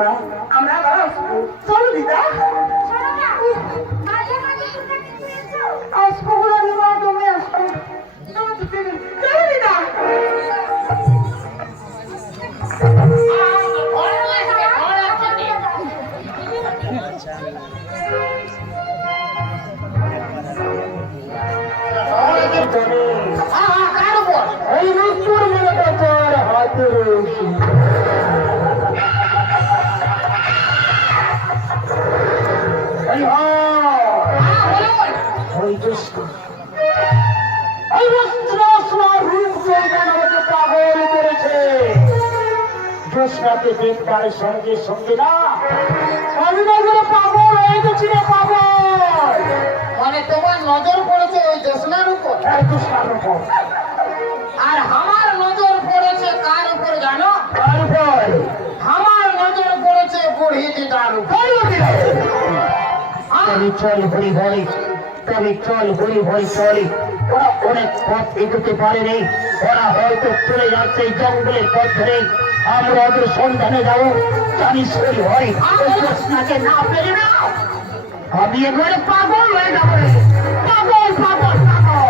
মা আমরা আবার আসবো চলো দিদা আসবো রানীমা তুমি আসবো চলো দিদা জ্যোৎস্নাকে দেখবার সঙ্গে সঙ্গে না আমি নজর পাগল হয়ে গেছি রে পাগল। মানে তোমার নজর পড়েছে ওই জ্যোৎস্নার উপর? জ্যোৎস্নার উপর। আর আমার নজর পড়েছে কার উপর জানো? কার উপর? আমার নজর পড়েছে বুড়ি দিদার উপর। তবে চল হরি হরি, তবে চল হরি হরি চলি। ওরা অনেক পথ এগোতে পারেনি, ওরা হয়তো চলে যাচ্ছে জঙ্গলের পথ ধরে। আমরা ওদের সন্ধানে যাবো। জানিস হরি হরি জ্যোৎস্নাকে না পেরে না আমি এবারে পাগল হয়ে যাবো। পাগল পাগল পাগল।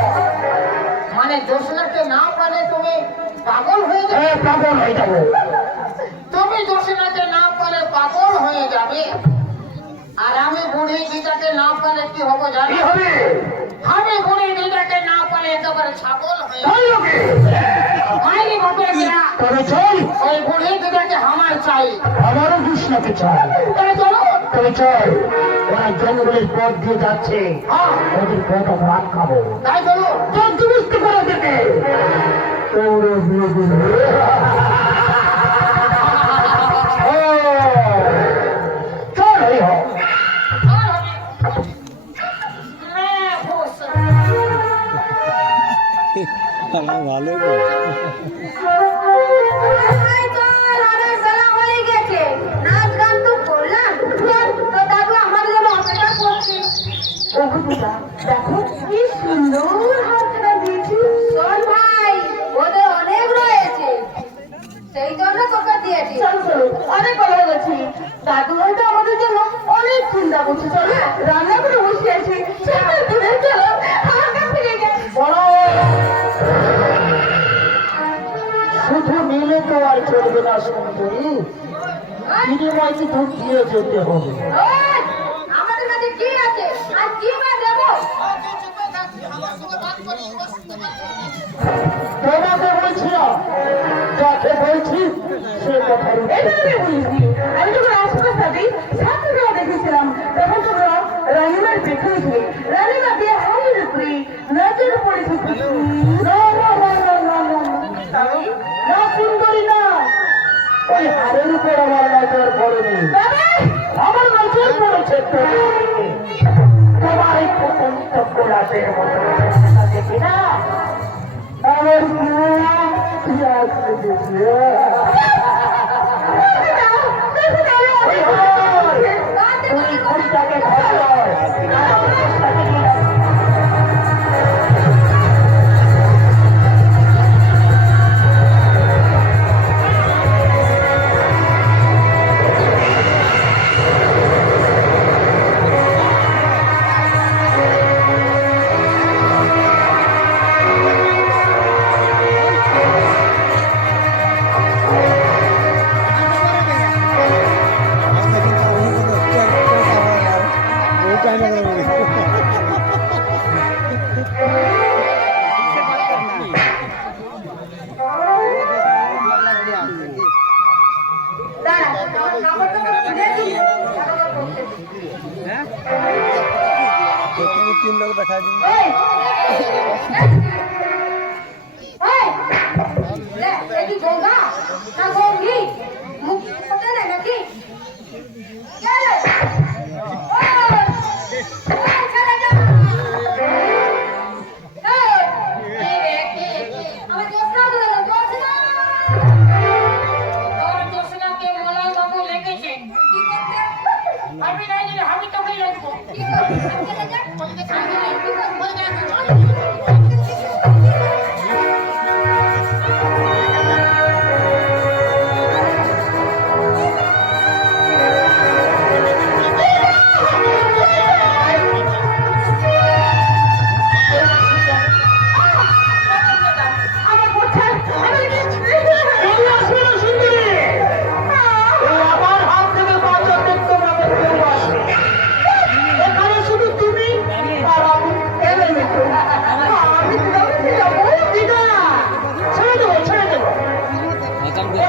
মানে জ্যোৎস্নাকে না পেলে তুমি পাগল হয়ে যাবে? পাগল হয়ে যাবো। তুমি জ্যোৎস্নাকে না পেলে পাগল হয়ে যাবে, আর আমি বুড়ি দিদাকে না পেলে কি হবো জানি? আমি বুড়ি দিদাকে না পেলে একেবারে ছাগল হয়ে যাবে। তবে চল, ওই বুড়ি দিদাকে আমার চাই। আমারও জ্যোৎস্নাকে চাই। তবে চলো, তবে চল। ওরা জঙ্গলের পথ দিয়ে যাচ্ছে, ওদের পথ আমরা আটকাবো। তাই চলো, বুঝতে করে দেবে। চল হরি হোক। ভালো দেখো কি সুন্দর হাতটা দিয়েছি। শোন ভাই, ওদের অনেক রয়েছে, সেই জন্য তোকে দিয়েছি। চলো চলো অনেক কথা বলছি। দাদু হয়তো আমাদের জন্য অনেক চিন্তা করছে। চলো রান্না করে বসে আছি। চলো চলো আমার কাছ থেকে শুধু নিলে তো আর চলবে না সুন্দরী, বিনিময় কি দুধ দিয়ে যেতে হবে। ওই, আমাদের কাছে কি আছে আর কি বা দেবো? তোমাকে বলছি না, যাকে বলছি সে কথা এটা আমি বলিনি। আমি যখন আশপাশে ছাত্ররা দেখেছিলাম তখন তোমরা রানীমার পেছনে ছিলে। রানীমাকে হাড়ির উপরে নজর পড়েছে। না সুন্দরী না, ওই হাড়ের উপর আমার নজর পড়েনি, আমার নজর পড়েছে তোমার এই প্রপঞ্চ গোলাপের মতো দেখি না আমার তুমি কোনটাকে ভালো तीन लोग बैठा दी গঙ্গা না গঙ্গি মুখ পড়তে না নাকি? আমি তোকে রাখবো।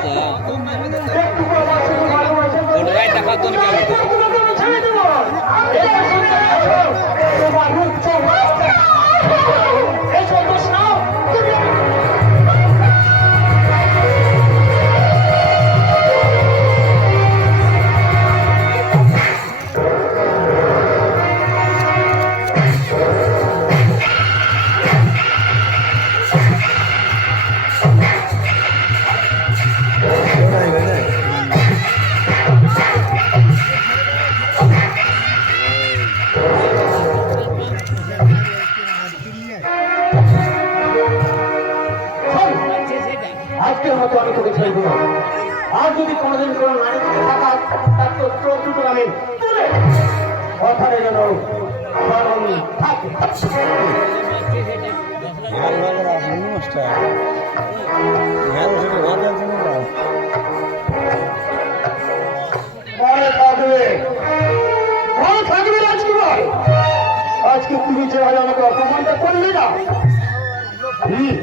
একটু করে আমার শুধু ভালোবাসা ছেড়ে দেবো। এটা শুনতে আসো, তোমার রূপ চোখ এসো দোষ নাও তুমি। আজকের মতো আমি তোকে ছেড়ে দেবো। আর যদি কোনোদিন কোনো নারী থাকা তার তো চোখ দুটো আমি তুলে কথাটা যেন স্মরণ থাকে। মনে থাকবে, মনে থাকবে রাজকুমার, আজকে তুমি যে হয় আমাকে অপমানটা করলে না,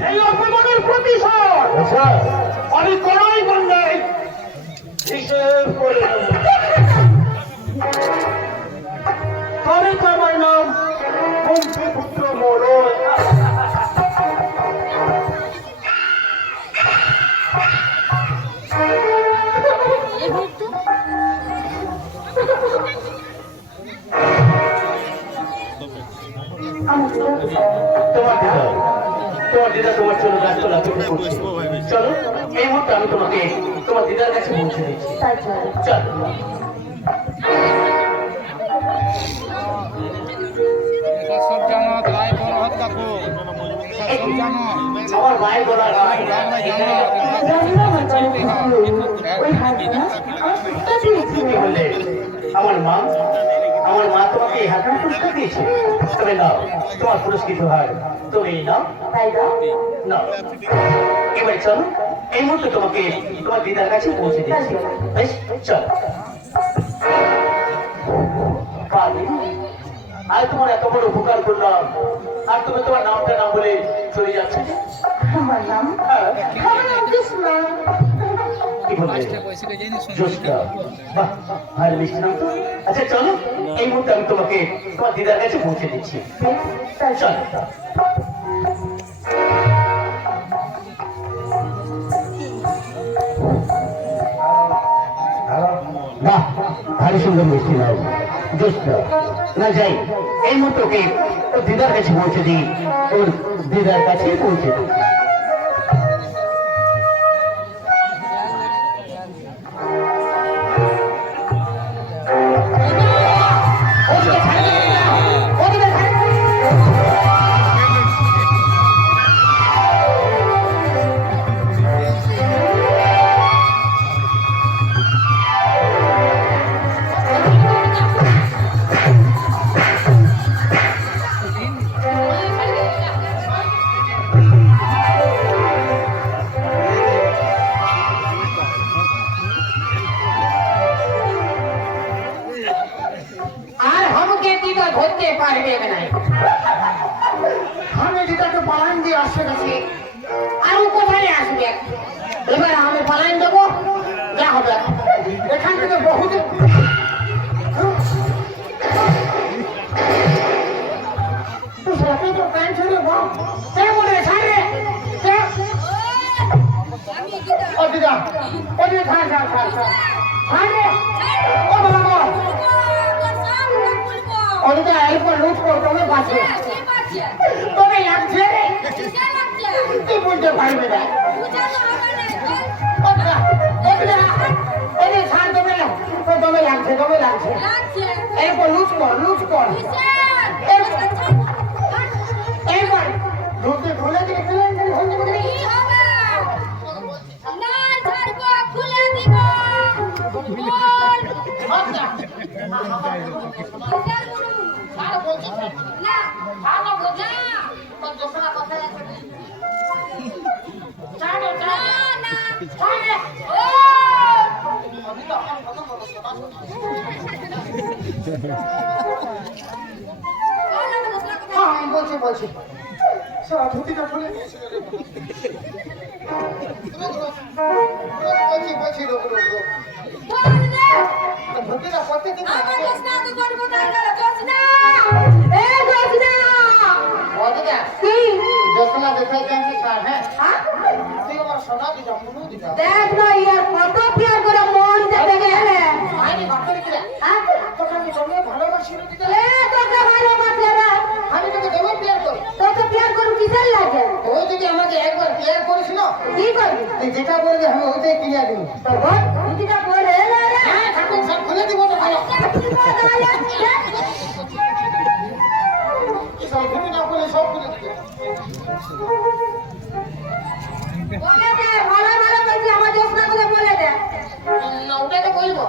এই অপমানের প্রতিশোধ আমি কোনোই বন্যায় হিসেব করে নেব। তবে তো আমার নাম মন্ত্রী পুত্র মলয়। তোমার দিদা তোমার জন্য গাছপালা অপেক্ষা করছে। চলো এই মুহূর্তে আমি তোমাকে তোমার দিদার কাছে পৌঁছে দিচ্ছি। চলো আমার মায়ের গলার আমার মা তোমাকে এই হাতের পুরস্কার দিয়েছে। তবে নাও তোমার পুরস্কৃত হয়, তুমি নাও নাও। এবারে চলো এই মুহূর্তে তোমাকে তোমার দিদার কাছে পৌঁছে দিচ্ছি। বেশ চলো। আর তোমার এত বড় উপকার করলাম, আর তুমি তোমার নামটা না বলে চলে যাচ্ছে। আমার নাম কৃষ্ণা। কি বলবে? জ্যোৎস্না। বাহ, ভালো মিষ্টি নাম তো। আচ্ছা চলো এই মুহূর্তে আমি তোমাকে তোমার দিদার কাছে পৌঁছে দিচ্ছি। চলো। বাহ, ভারী সুন্দর মিষ্টি নাম জ্যোৎস্না। না যাই এই মুহূর্তে ওকে ওর দিদার কাছে পৌঁছে দিই, ওর দিদার কাছে পৌঁছে দিই। আর আমাকে দিদা ধরতে পারবে না। আমি দিদাকে পালান দিয়ে আসতে গেছি, আরো কোথায় আসবে? এবার আমি পালান দেবো, যা হবে এখান থেকে বহুত প্যান্ট ছেড়ে কে বলে ছাড়ে ও দিদা, ও দিদা ছাড় ছাড় ছাড় ছাড় ছাড়ে ও বাবা ওটা এরপর লুট করতে হবে বাঁচবে। তবে লাগছে রে, তুই বুঝতে পারবি না। দমে লাগছে দমে লাগছে, এরপর লুট কর লুট কর। এরপর লুটে খুলে দিয়ে বলছি বলছি ধুতিটা খুলে বলছি রোগ রোগ রোগ বললে ভুটিটা প্রত্যেকদিন আমার জোসনা তো কোন কোথায় গেল জোসনা এ জোসনা বলদিদা কি জোসনা দেখাই কেমন স্যার হ্যাঁ তুই আমার সোনা দিদা মুনু দিদা দেখ না ইয়ার কত প্যার করে মন দেবে গেলে আইনি ভাবতে দিদা হ্যাঁ তোকে আমি তোকে ভালোবাসি না দিদা এ তোকে ভালোবাসে রে আমি তোকে দেবো প্যার করি তোকে প্যার করু কিসের লাগে তুই যদি আমাকে একবার প্যার করিস না কি করবি তুই যেটা বলবি আমি ওইটাই ক্লিয়ার দেবো তো বল দিদিটা বলে এলে রে হ্যাঁ ঠাকুর সব খুলে দিব না ভালো সব ভুটিটা খুলে সব খুলে দিব বলে দে ভালো ভালো বলছি আমার জোসনা করে বলে দে না ওটাকে বলবো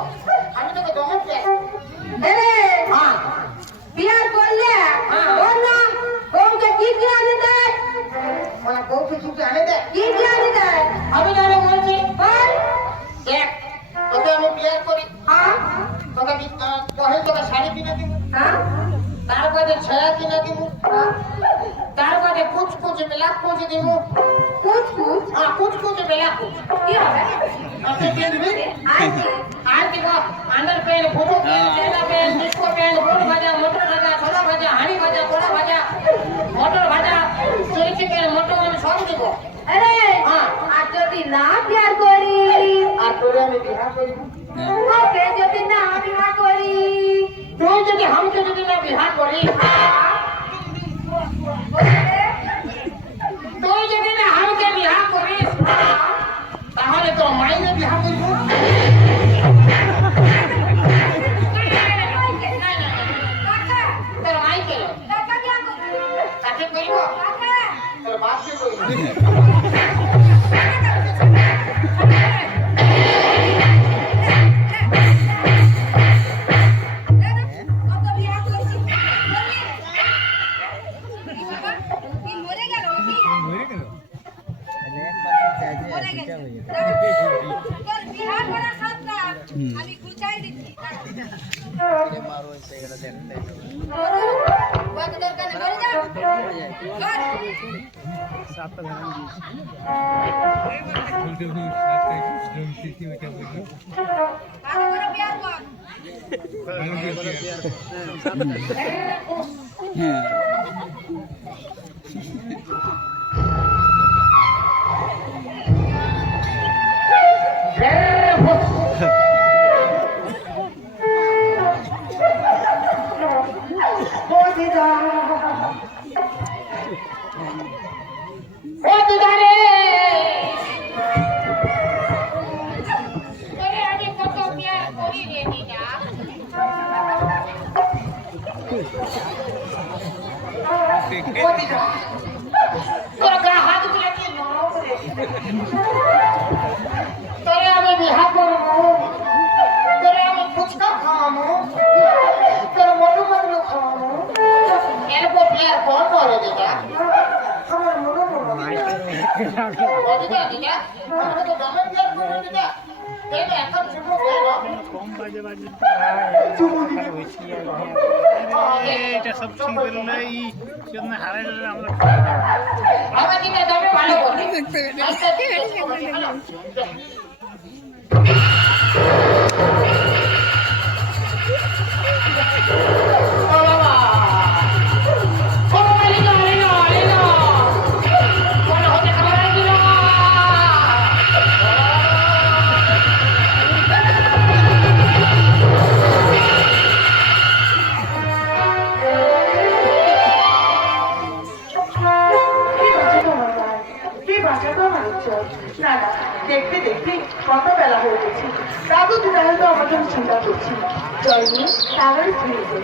আমি তোকে দেবো প্যার এরে হ্যাঁ বিয়ার করলে ওর না বউকে কি কি আনে দেয় মানে বউকে চুপে আনে দে কি কি আনে দেয় আমি না বলছি বল দেখ তোকে আমি প্লেয়ার করি হ্যাঁ তোকে পরে তোকে শাড়ি কিনে দিব হ্যাঁ তারপরে ছায়া কিনে দিব তারপরে কুচ কুচ মেলা কুচ দিব কুচ কুচ হ্যাঁ কুচ কুচ মেলা কুচ কি হবে আপনি দিয়ে দিবি আইছি আর দিব আন্ডার প্যান্ট ফটো প্যান্ট চেলা প্যান্ট ডিস্কো প্যান্ট গোল ভাজা মটর ভাজা ছোলা ভাজা হাঁড়ি ভাজা পোড়া ভাজা মটর ভাজা চিলি চিকেন মটন সব দিব আরে হ্যাঁ। আর যদি না বিয়ার করি আর তোরে আমি বিহা করি ওকে যদি না বিয়া করি তুই যদি আমাকে যদি না বিহা করি তুই যদি না আমাকে বিহা করিস তাহলে তোর মাইনে বিহা করবো তোর মাইকে টাকা বিয়া করবি কাকে করব টাকা তোর বাপকে করব কত বিয়া করছি কি মরে গেল কি মরে গেল মরে গেছে তোর বিয়া করার সাথে আমি গুছাই দিচ্ছি কত দরকার মরে যা ভালো করে বিয়ার কর ও দিদারে তোরে আমি কত প্যার করি রে দিদা ও দিদা তোর গা হাত গুলো কি নরম রে তোরে আমি বিহা করবো তোরে আমি ফুচকা খাওয়াবো তোর মটু মটু খাওয়াবো এরকম প্যার কর করে দিদা আমার মনে দিদা দিদা আমাকে তো দামের প্যার করে দিদা তাহলে এখন চুমু খেয়ে নাও এটা সব ঠিক হলো না এই জন্য হারাই গেলে আমরা আমার দিদা দামে ভালো করে না না দেখতে দেখতে কত বেলা হয়ে গেছে দাদু দিদা হয়তো আমার জন্য চিন্তা করছি জল নিয়ে তাড়াতাড়ি ফিরে যাই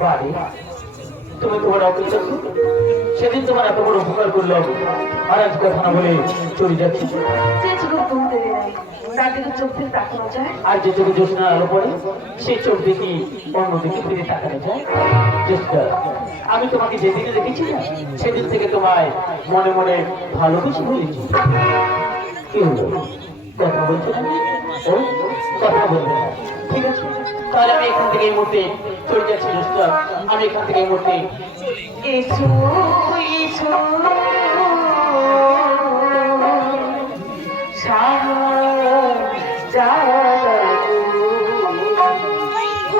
বাড়ি তুমি তোমার অফিস সেদিন তোমার এত বড় উপকার করলাম আর আজ কথা না বলে চলে যাচ্ছি যে চোখ ঘুম থেকে নেয় তার দিকে চোখ থেকে তাকানো যায় আর যে চোখে জ্যোৎস্নার আলো পড়ে সেই চোখ দেখি অন্যদিকে ফিরে তাকানো যায় জ্যোৎস্না আমি তোমাকে যেদিনে দেখেছি না সেদিন থেকে তোমায় মনে মনে ভালোবেসে বলেছি কি হলো কথা বলছো না ও কথা বলবে না ঠিক আছে তাহলে আমি এখান থেকে এই মুহূর্তে চলে যাচ্ছি দোস্ত, আমি এখান থেকে এই মুহূর্তে এসো এসো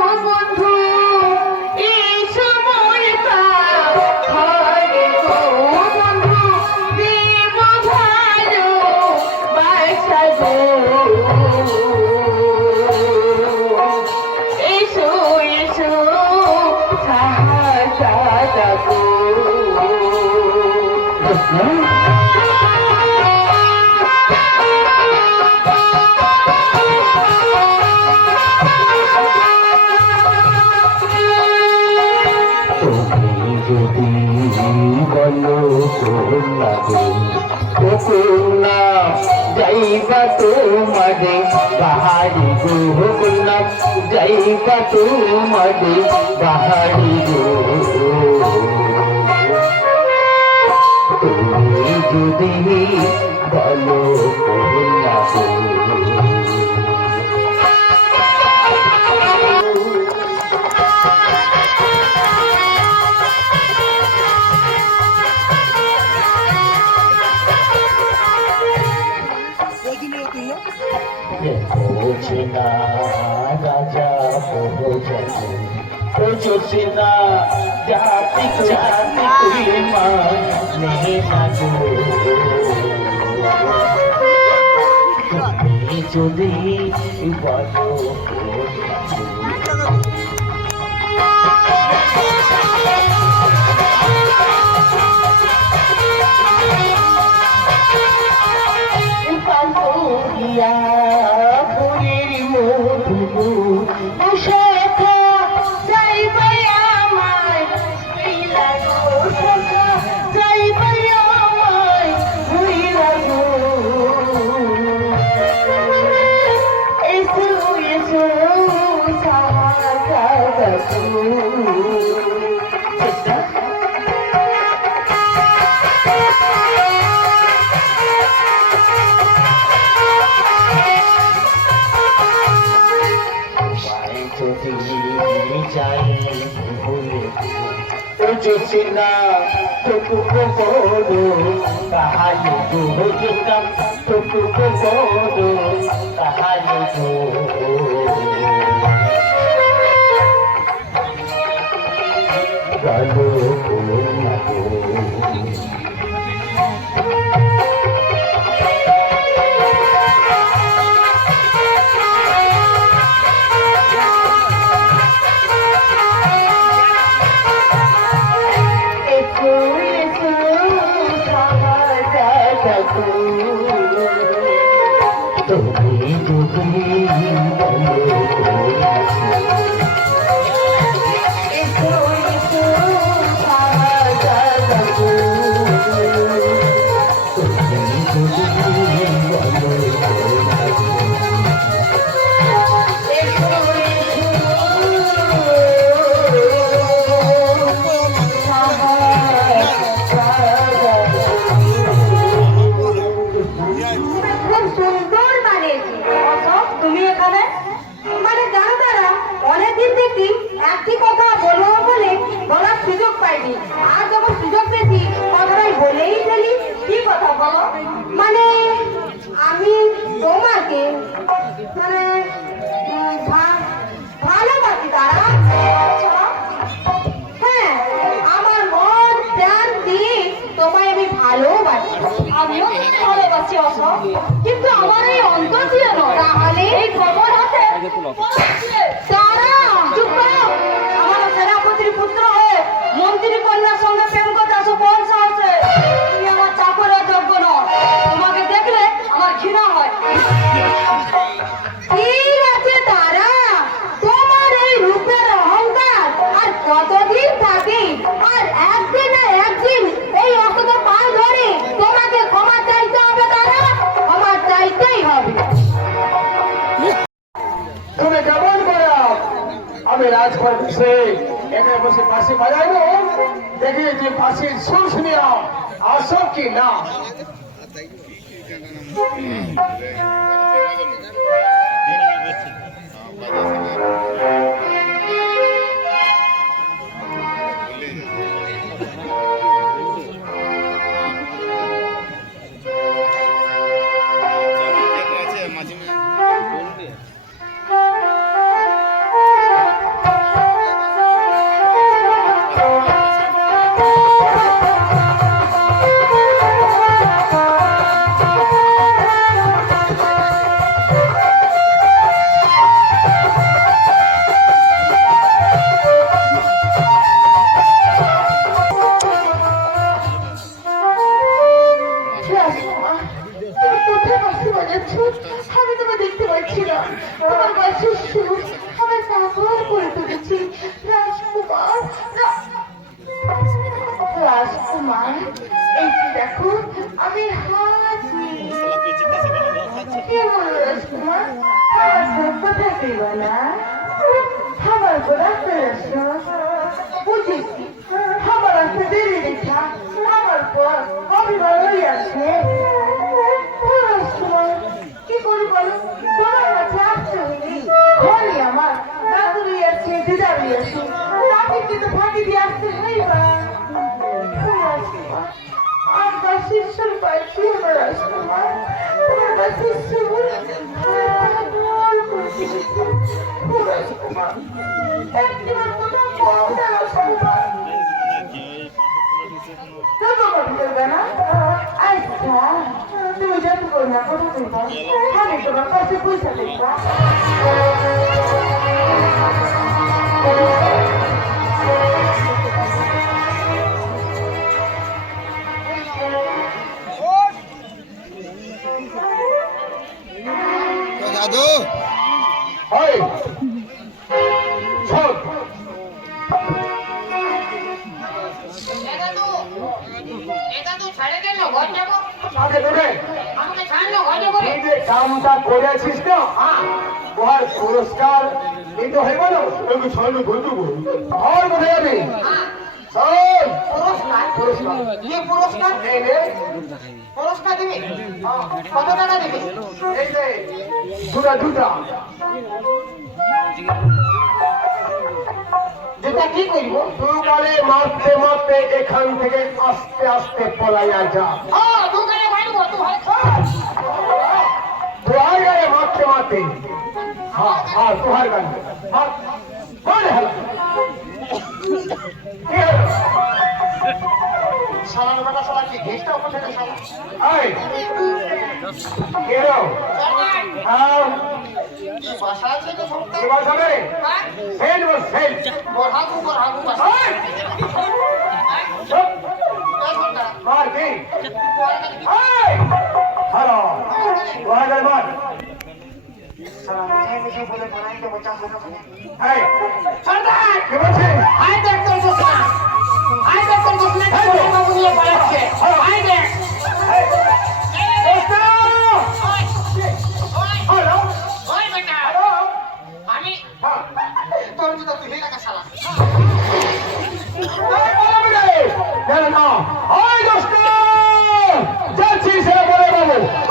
ও বন্ধু এই সময়টা হয় গো বন্ধু দেব ভালো বাসা গো এসো এসো সাহায্য গো তুমি যদি বলো কন্যা গো ও কন্যা যাইবা তোমারে বাহারি গো কন্যা যাইবা তোমারে বাহারি গো তুমি যদি বলো কন্যা গো বোঝে না রাজা বোঝে না জাতি জাতি তুই মানে না গো তুমি যদি বলো না টুকু বড় কাহালি গো যেতাম টুকু বড় কাহালি গো গলো কন্যা গো তুমি যদি কিন্তু আমার এই অন্তর ছিল না, তাহলে এই খবর হাতে তারা চুপ করো। আমার সেনাপতির পুত্র হয়ে মন্ত্রী কন্যার সঙ্গে প্রেম করতে আসো কোন সাহসে? তুমি আমার চাকরের যোগ্য নও, তোমাকে দেখলে আমার ঘৃণা হয়। ঠিক আছে তারা, তোমার এই রূপের অহংকার আর কতদিন থাকে? আর একদিন না একদিন এই অসত পা ধরে তোমাকে ক্ষমা চাইতে হবে তারা, ক্ষমা চাইতেই হবে। তুমি কেমন করা? আমি রাজঘর বসে এখানে বসে পাশে বাজাইবো, দেখি যে পাশের সুর শুনিয়া আসব কি না। কথা কইবা না খাবার পর রাস্তা আসো বুঝেছি খাবার আসতে দেরি দেখা খাবার পর অভিমান হয়ে আসে কি করি বলো তোমার কাছে আসতে হইনি ঘরে আমার দাদুরি আছে দিদারি আছে তাকে কিন্তু ফাঁকি দিয়ে আসতে হইবা আমার শিষ্যর পাইছি আমার রাজকুমার তোমার শিষ্য বলে রাজকুমার একবার তোমার পাওনা রাজকুমার আচ্ছা তুমি যত করো না কথা বলবো আমি তোমার কাছে পয়সা দেখবো দাদু ওই শোন এটা তো ছাড়ে কেন ঘর যাবো আগে তোরে আমাকে ছাড় না ঘর যাবো এই যে কামটা করেছিস না তোমার পুরস্কার দিতে হইব না আমি ছয়টা বলতে আর কোথায় যাবি চল পুরস্কার কি পুরস্কার এই নে পুরস্কার দিবি কত টাকা দিবি এই যে দুটা যেটা কি করবো দুকালে মারতে মারতে এখান থেকে আস্তে আস্তে পলাইয়া যা দোকানে মারবো তো হয় তোহার গায়ে মারতে মারতে হ্যাঁ তোহার গায়ে মানে হলো কি হলো সালার বেটা সালা কি ঘেসটা উপর থেকে সালা এই কি হলো কি ভাষা আছে তো সবটা কি ভাষা রে সেন বল সেন বরহাগু ভাষা মার কি হ্যালো তোহার গায়ে মার এই সর্দার কি বলছিস আই দেখ তোর দোসনা আই দেখ তোর দোসনা কি করে বাবু নিয়ে পালাচ্ছে আই দেখ হ্যালো ওই বেটা আমি তোর জুতো তুলে রাখা শালা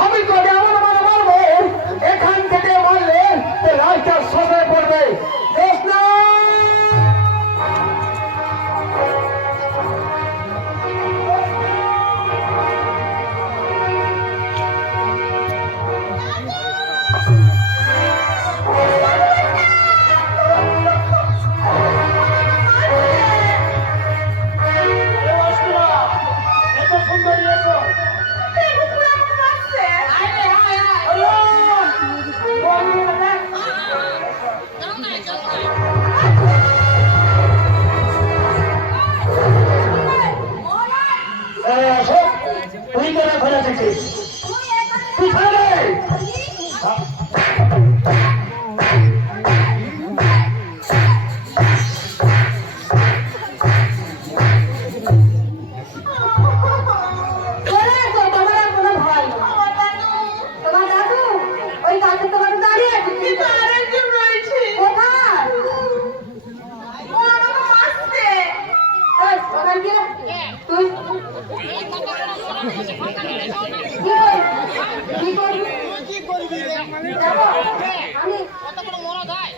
আমি তো এমন মারবো এখান থেকে মারলে রাস্তার সজায় পড়বে তুই কেন খোলা থাকছিস তুই ছাড়ে তোমার দাদু ওই গাছের তোমার দাঁড়িয়ে আছে কিন্তু আরেকজন রয়েছে কোথায় ও আমাকে মারছে ওই ওখান থেকে তুই কি করবি যাবো আমি কত বড় মরদ হয়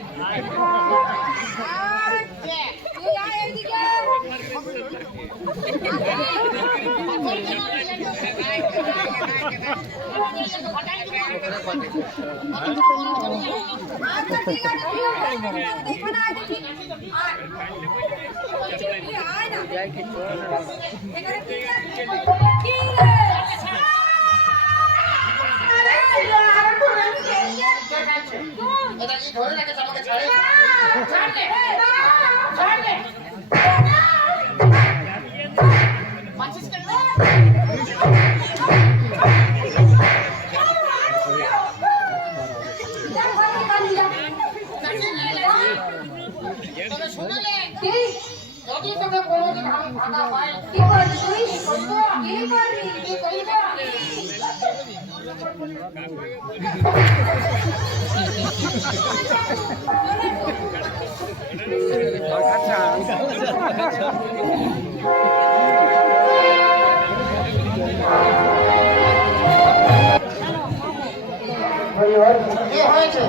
তুই আয় এদিকে আচ্ছা ঠিক আছে দেখো না ঠিক আছে আয় না এখানে কি কি রে এটা কি ধরে রেখেছে আমাকে ছাড়ে ছাড়লে ছাড়লে মাছিস কেন তবে শুনলে যদি তোকে কোনোদিন আমি ফাঁকা পাই কি করবি তুই কি করবি কি করিব কি হয়েছে?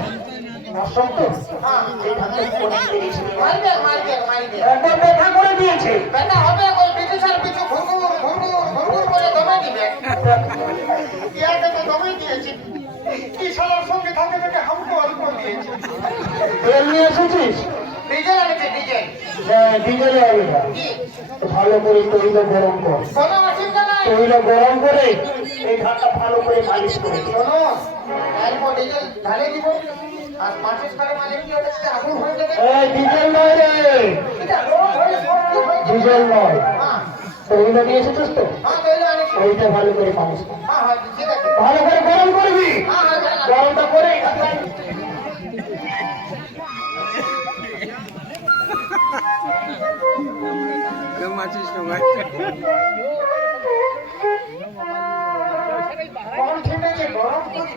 মশম তো হ্যাঁ, এই ধাক্কা অনেক বেরিয়েছে। মারবে মারবে মারবে। একবার ব্যথা করে দিয়েছে। বেটা হবে ওই ব্রিটিশের পিছু ঘুরঘুর ঘুরঘুর ঘুরঘুর করে দমে দিবে। ইয়াকে তো দমে দিয়েছে। কি শালার সঙ্গে থাকে থেকে হামকো অল্প দিয়েছে। তেল নিয়ে এসেছিস? Diesel আনেছে diesel. ডিজেলে হবে না। কি? ভালো করে তৈল গরম কর। কোনো অসুবিধা নাই। তৈল গরম করে এই ধাক্কা ভালো করে মালিশ করে দে। শোনো, অল্প ডিজেল ঢালে দিব। আর মাটির কালে মানে কি হবে? সেটা আগুন হয়ে যাবে। এই ডিজেল নয় রে, এটা গরম হয়ে সব ঠিক হয়ে যাবে। ডিজেল নয়। হ্যাঁ, তৈল নিয়ে এসেছিস তো? হ্যাঁ তৈল আনেছি। ওইটা ভালো করে মালিশ কর। হ্যাঁ হ্যাঁ ঠিক আছে। ভালো করে গরম করবি। হ্যাঁ হ্যাঁ জানা। গরমটা করে এই ধাক্কা কখন ঠেকেছে গরম করি।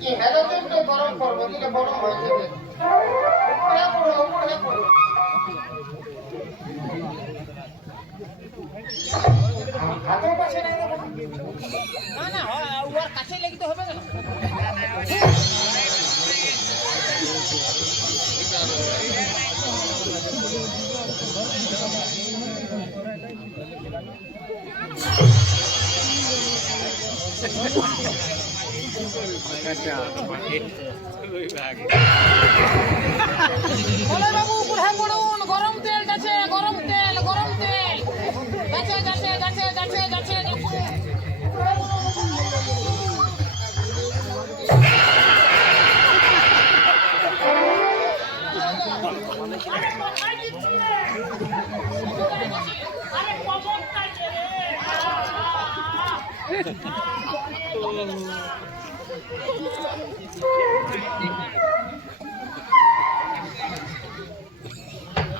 কি হ্যালো কিন্তু গরম করবো দিলে গরম হয়ে যাবে। উপরে পড়ো, উপরে পড়ো। হাতের পাশে নাই রে বাবা। না না ওর কাছে লেগে তো হবে না। বলে বাবু কোথায় পড়ুন? গরম তেল গাছে, গরম তেল, গরম তেল। গাছে গাছে গাছে গাছে গাছে গাছে।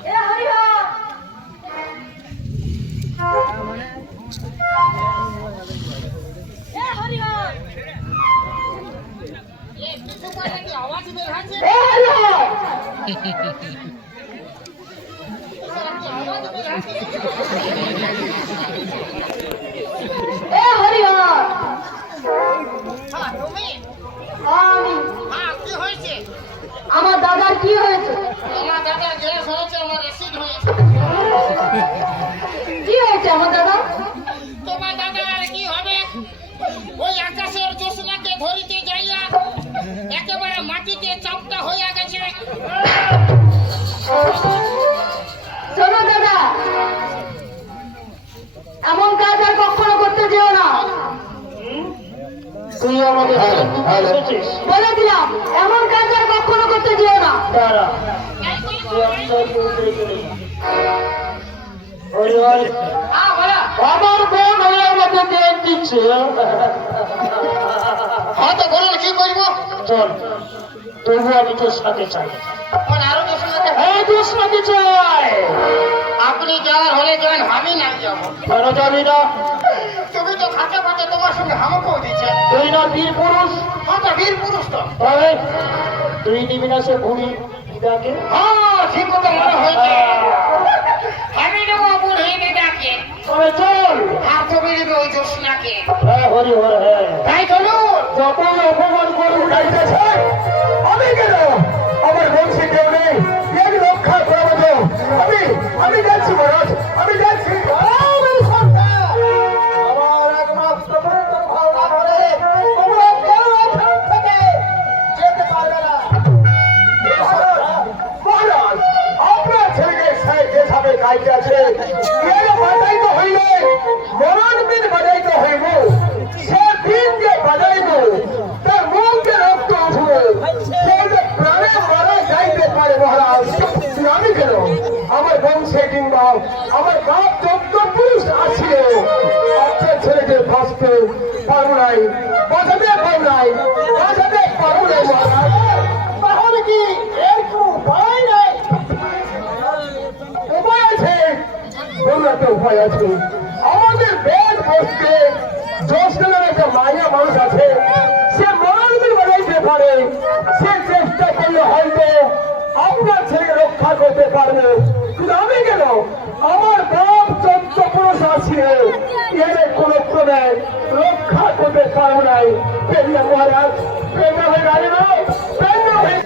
এ হরিহর এ হরিহর ये किसी को की आवाज में रहा है। এ হরিহর आवाज में रहा है। এ হরিহর हाँ तुम्हें আমি हाँ की হয়েছে? আমার দাদার কি হয়েছে? আমার দাদা গ্যাস হয়েছে, আমার অ্যাসিড হয়েছে। কি হয়েছে আমার দাদা? তোমার দাদা আর কি হবে? ওই আকাশের জ্যোৎস্নাকে ধরিতে যাইয়া একেবারে মাটিতে চাপটা হইয়া গেছে। শোনো দাদা, এমন কাজ আর কখনো করতে যেও না। তুই আমাদের এসেছিস? বলে দিলাম, এমন কাজ আর কখনো করতে যেও না। দাঁড়া, এই কই তুই আমার উপরে চলে যা। হরিহর, হ্যাঁ বলা। আমার বোন হয়ে আমাকে দেন দিচ্ছে। হ্যাঁ তো বলুন কি করবো? চল, তবু আমি তোর সাথে চাই। মানে আরো জ্যোৎস্নাকে এই তোর সাথে চাই। আপনি যাওয়ার হলে যান, আমি না যাবো। কেন যাবি না? তুমি তো খাতে খাতে তোমার সঙ্গে হামাকেও দিচ্ছে। তুই না বীর পুরুষ? হ্যাঁ তো বীর পুরুষ তো। তবে তুই নিবি না সে ভূমি দিদাকে? হ্যাঁ ঠিক কথা মনে হয়েছে। আমি নেবো বুড়ি দিদাকে। তবে চল। আর তুমি নেবে ওই জ্যোৎস্নাকে। হ্যাঁ হরিহর, হ্যাঁ। তাই চলুন। যতই অপমান করুন যাইতেছে, আমি কেন? আমার বংশে কেউ নেই, এক রক্ষা করবো তো। আমি যাচ্ছি মহারাজ, আমি যাচ্ছি। আমার সন্তান, আমার একমাত্র পুত্র ভাবনা করে তোমরা কেউ এখান থেকে যেতে পারবে না। মহারাজ, আপনার ছেলেকে যেভাবে কাজে আছে, এর বাজাইত হইলে মরণ বিন বাজাইত হইব। সে দিন যে বাজাইব, তার মুখে রক্ত উঠবে। সে যে প্রাণে মারা যাইতে পারে মহারাজ। আমি কেন? আমার বংশে কিংবা আমার বাপ যোগ্য পুরুষ আসিল, আপনার ছেলেকে বাঁচতে পারু নাই, বাঁচাতে পারু নাই, বাঁচাতে পারু নাই মহারাজ। তাহলে কি এর কোনো উপায় নাই? উপায় আছে, তোমরা তো উপায় আছে। আমাদের বেদ বসতে রক্ষা করতে পারবো, কিন্তু আমি কেন? আমার বাপ চন্দ্রপুরুষ আছে, এর কোন ক্রমে রক্ষা করতে পারবো নাই। পেরিয়া মহারাজ, পেরিয়া হয়ে গাড়ি নয়, পেরিয়া হয়ে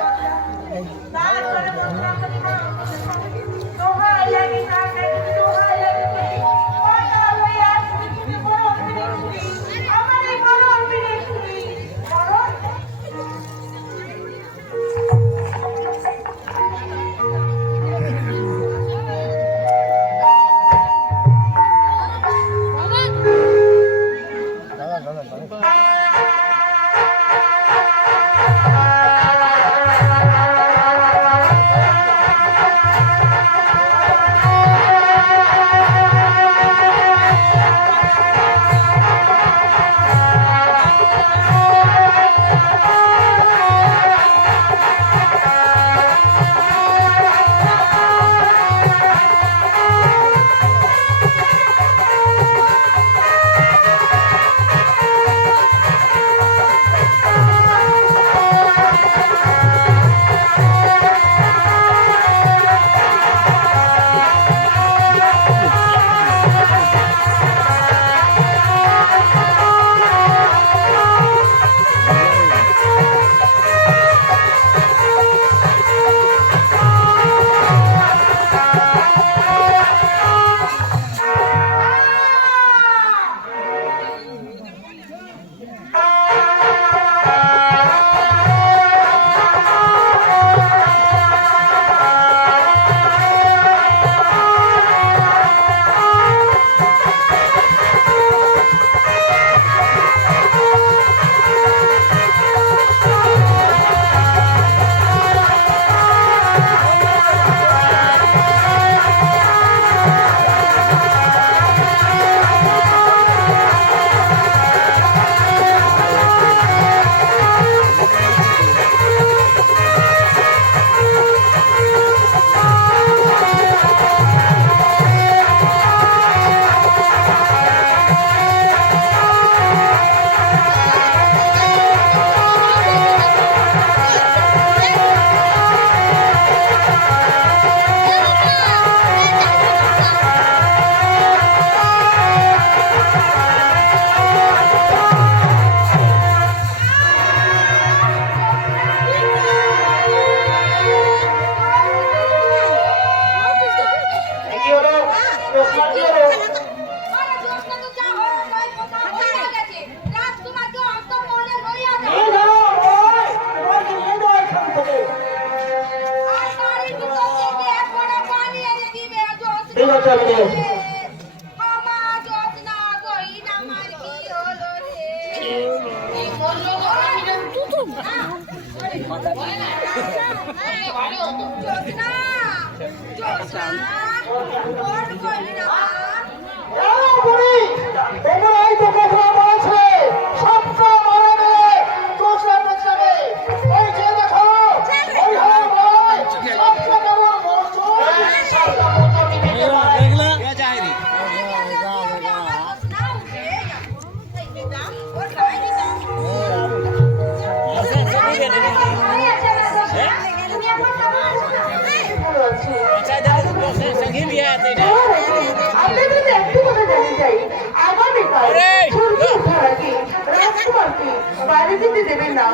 বাইরে যেতে দেবেন না,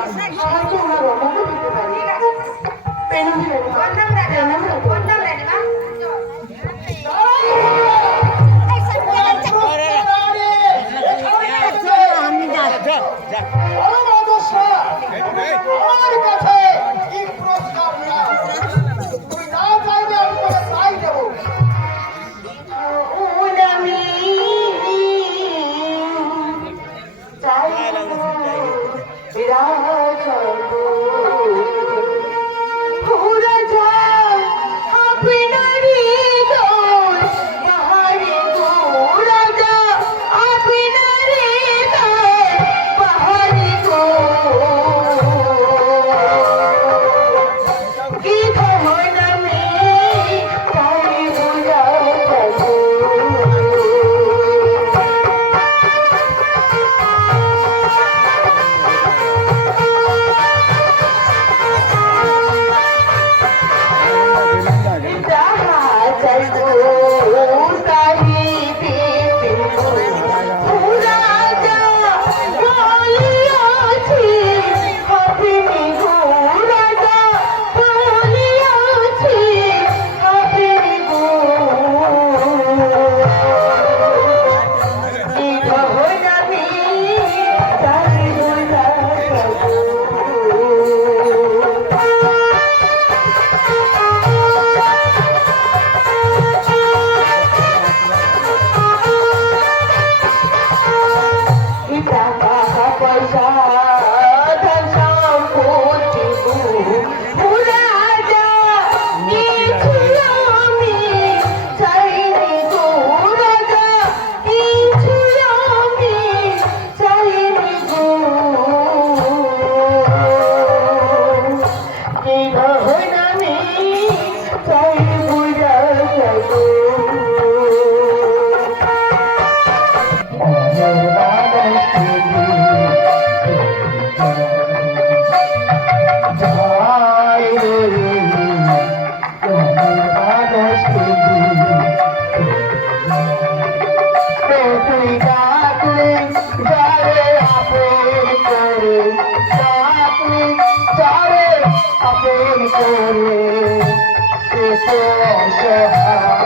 হয়তো ওনার অমঙ্গল হতে পারে। তাই বুঝা যাইব অনেক মানুষ যাই রে অনেক মানুষ তুই ডাকলি যারে আপন করে ডাকলি যারে আপন করে সে তো অসহায়